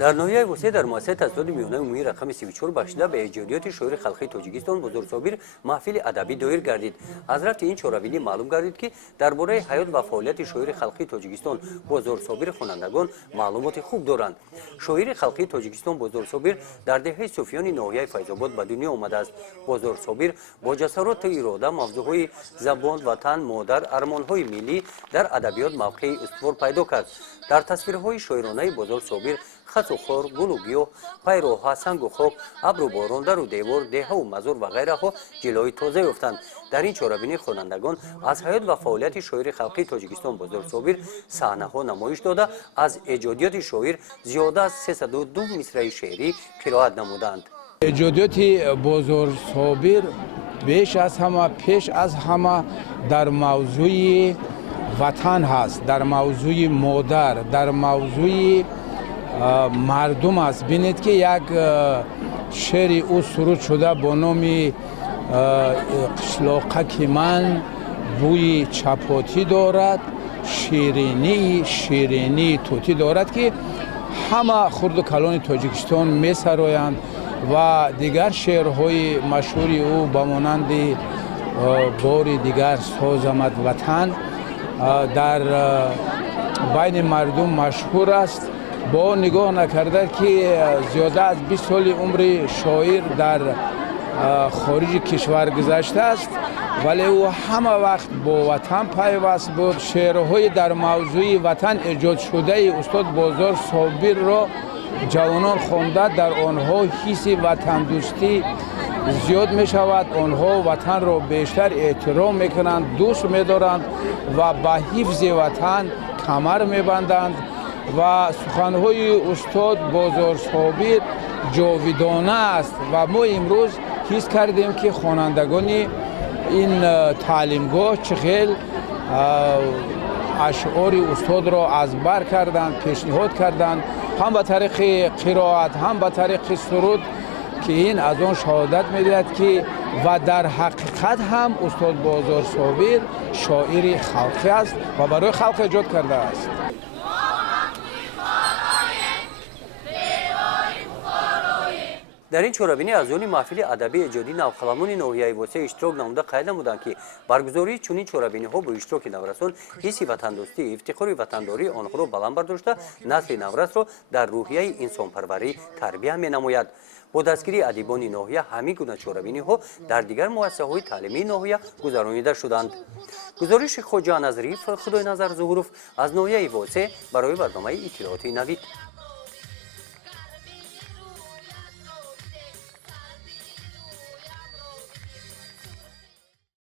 در ناحیه وسیع در مؤسسه تصادف میانه عمومی رقم 34 بخشیده به ایجادیات شاعر خلقی تاجیکستان بزرگ صابر محفل ادبی دایر گردید. از رفت این چهاربینی معلوم گردید که درباره حیات و فعالیت شاعر خلقی تاجیکستان بزرگ صابر خوانندگان معلومات خوب دارند. شاعر خلقی تاجیکستان بزرگ صابر در دهه صوفیان ناحیه فیض‌آباد به دنیا آمده است. بزرگ صابر با جسارت اراده موضوعهای زبان، وطن، مادر، ارمان‌های ملی در ادبیات موقعی استوار پیدا کرد. در تصویرهای شاعرانه بزرگ صابر خس و خور، گل و گیاه، پیروها، سنگ و خاک، ابر و باران، در و دیوار، دیه و مزار و غیره ها جلوه تازه یافتند. در این چهاربینی خوانندگان از حیات و فعالیت شاعر خلقی تاجیکستان بزرگ صابر صحنه ها نمایش داده از ایجادیات شاعر زیاده از 302 مصرع شعری قرائت نمودند. ایجادیات بزرگ صابر بیش از همه پیش از همه در موضوع وطن هست، در موضوع مادر، در موضوع مردم است. بینید که یک شعر او سرود شده با نام قشلاقک من بوی چپاتی دارد، شیرینی توتی دارد که همه خرد و کلان تاجیکستان می سرایند و دیگر شعرهای مشهور او به مانند بار دیگر ساز آمد وطن در بین مردم مشهور است. با نگاه نکرده که زیاده از 20 سال عمر شاعر در خارج کشور گذشته است، ولی او همه وقت با وطن پیوست بود. شعرهای در موضوع وطن ایجاد شده استاد بزرگ صابر را جوانان خوانده، در آنها حس وطن دوستی زیاد می شود. آنها وطن را بیشتر احترام می کنند، دوست می دارند و به حفظ وطن کمر می بندند و سخنهای استاد بزرگ صابر جاودانه است و ما امروز حس کردیم که خوانندگان این تعلیمگاه چخیل اشعار استاد را از بر کردند، پیشنهاد کردند، هم به طریق قرائت هم به طریق سرود، که این از آن شهادت می‌دهد که و در حقیقت هم استاد بزرگ صابر شاعر خلقی است و برای خلق ایجاد کرده است. در این چهاربینی اعضایان محفل ادبی ایجادی نوقلمان ناحیه وسیع اشتراک نموده قید نمودند که برگزاری چنین چهاربینی‌ها با اشتراک نورسان حس وطندوستی، افتخار وطنداری آنها را بلند برداشته نسل نورس را در روحیه انسانپروری تربیت می‌نماید. با دستگیری ادیبان ناحیه همین گونه چهاربینی‌ها در دیگر مؤسسه‌های تعلیمی ناحیه گذرانیده شدند. گزارش خواجه نظری خدای نظر ظهورов از ناحیه وسیع برای برنامه اطلاعاتی نوید.